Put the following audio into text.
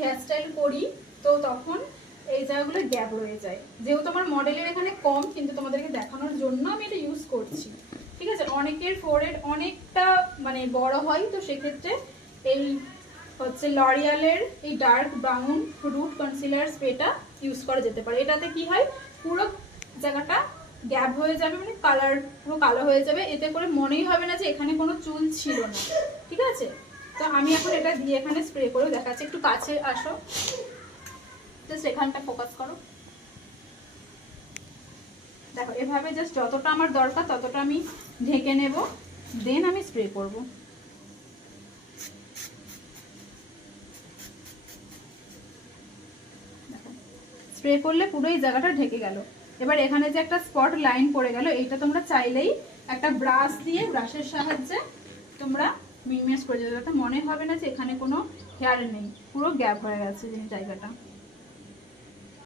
Hairstyle করি তো তখন এই জায়গাগুলো গ্যাপ রয়ে যায়। যেহেতু আমার মডেলের এখানে কম, কিন্তু তোমাদেরকে দেখানোর জন্য আমি এটা ইউজ করছি, ঠিক আছে। অনেকের ফোরহেড অনেকটা মানে বড় হয়, তো সেক্ষেত্রে এই হচ্ছে লরিয়ালের এই ডার্ক ব্রাউন রুট কনসিলার স্প্রেটা ইউজ করা যেতে পারে। এটাতে কি হয়, পুরো জায়গাটা গ্যাপ হয়ে যাবে, মানে কালার পুরো কালো হয়ে যাবে, এতে করে মনেই হবে না যে এখানে কোনো চুল ছিল না, ঠিক আছে। তো আমি এখন এটা দিয়ে এখানে স্প্রে করে দেখাচ্ছি। একটু কাছে আসো, জাস্ট এখানটা ফোকাস করো। দেখো এভাবে জাস্ট যতটা আমার দরকার ততটা আমি ঢেকে নেব, দেন আমি স্প্রে করব। স্প্রে করলে পুরো এই জায়গাটা ঢেকে গেল। এবার এখানে যে একটা স্পট লাইন পড়ে গেল, এইটা তোমরা চাইলেই একটা ব্রাশ দিয়ে, ব্রাশের সাহায্যে তোমরা মিনিমাইজ করে দেবে, যাতে মনে হবে না যে এখানে কোনো হেয়ার নেই, পুরো গ্যাপ হয়ে গেছে জায়গাটা।